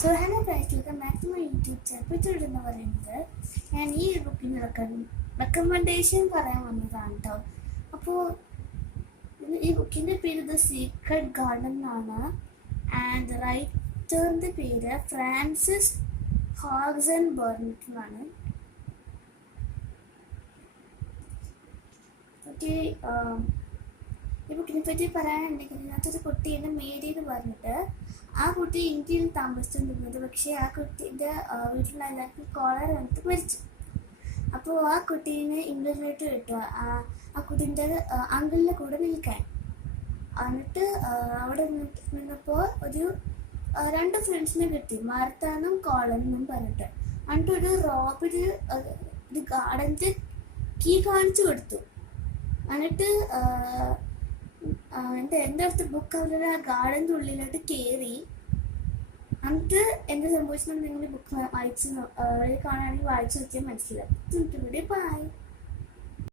So hello guys, welcome back to my YouTube channel. എന്ന് പറയുന്നത് ഞാൻ ഈ ബുക്കിന് റെക്കമെൻഡേഷൻ പറയാൻ വന്നതാണ് കേട്ടോ. അപ്പോൾ ഈ ബുക്കിൻ്റെ പേര് ദ സീക്രട്ട് ഗാർഡൻ എന്നാണ്. ആൻഡ് റൈറ്ററിൻ്റെ പേര് ഫ്രാൻസിസ് ഹോഗ്സൻബെർഗ് എന്നാണ്. ഓക്കെ, ഈ ബുക്കിനെ പറ്റി പറയാനുണ്ടെങ്കിൽ ഇതിനകത്തൊരു കുട്ടീനെ മേരി എന്ന് പറഞ്ഞിട്ട്, ആ കുട്ടി ഇന്ത്യയിൽ താമസിച്ചിരുന്നത്. പക്ഷേ ആ കുട്ടീൻ്റെ വീട്ടിലുള്ള എല്ലാവർക്കും കോളറ വന്നിട്ട് മരിച്ചു. അപ്പോൾ ആ കുട്ടീനെ ഇംഗ്ലണ്ടിലോട്ട് വിട്ടു ആ കുട്ടീൻ്റെ അങ്കിളിൻ്റെ കൂടെ നിൽക്കാൻ. എന്നിട്ട് അവിടെ നിന്നപ്പോൾ ഒരു രണ്ട് ഫ്രണ്ട്സിനെ കിട്ടി, മാർത്താനും കോളനും പറഞ്ഞിട്ട്. എന്നിട്ട് ഒരു റോബിന് ഒരു ഗാർഡൻ്റെ കീ കാണിച്ചു കൊടുത്തു. എന്നിട്ട് എൻ്റെ അടുത്ത് ബുക്ക് അവരുടെ ആ ഗാർഡൻ്റെ ഉള്ളിലോട്ട് കയറി. എന്നിട്ട് എന്ത് സംഭവിച്ചെന്ന് നിങ്ങൾ ബുക്ക് വായിച്ച് കാണുകയാണെങ്കിൽ വായിച്ചു നോക്കിയാൽ മനസ്സിലാവും. ബൈ.